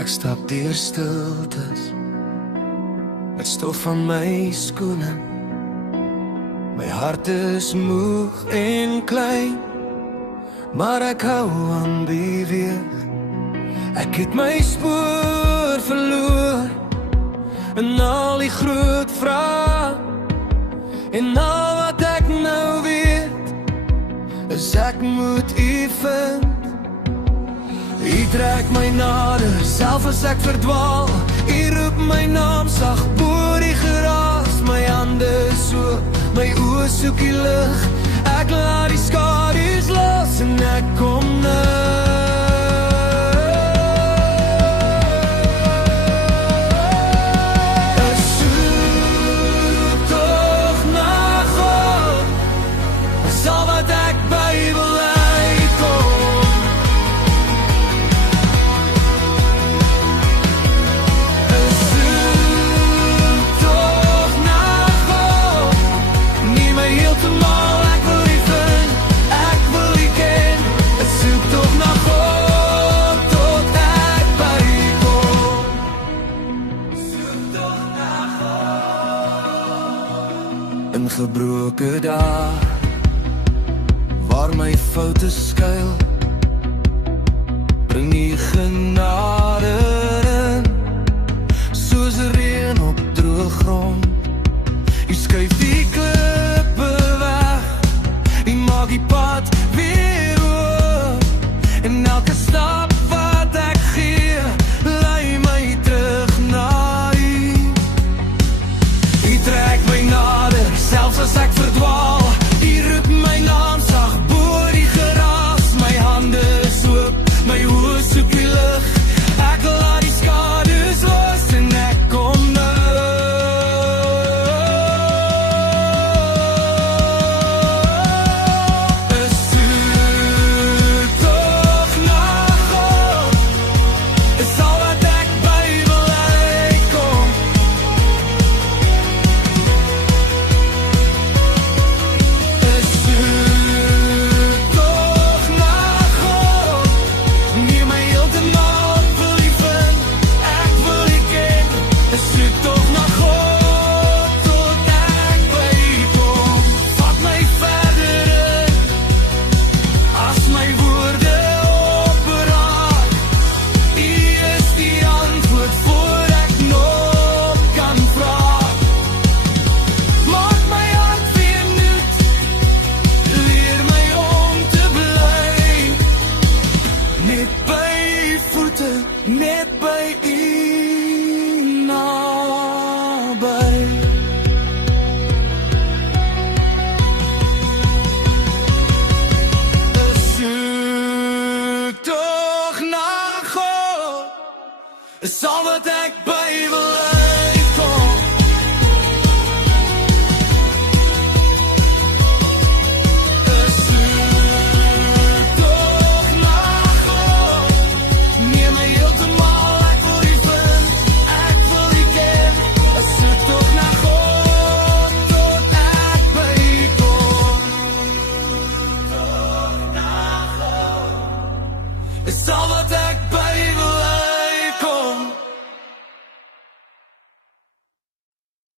Ek stap deur stiltes, met stof van my skoene. My hart is moeg en klein, maar ek hou aan beweeg. Ek het my spoor verloor in al die groot vrae, en al wat ek nou weet is ek moet U vind. U trek my nader, self as ek verdwaal. U roep my naam sag bo die geraas. My hande so, my oë soek die lig. Ek laat die skadu's los en ek kom nou. In gebroke dae, waar my foute skuil, bring die genade in, soos reën op droë grond. U skuif die klippe weg, U maak die pad weer oop, en elke stap wat ek gee, lei my terug na U. U trek my nader, selfs as ek verdwaal. U roep my naam sag bo die geraas. My hande is oop, my oë soek die lig. Ek laat die skadu's los en ek kom nou. Ek soek tog na God, is al wat ek by wil uitkom. Net by U naby. Ek soek tog na God, is al wat ek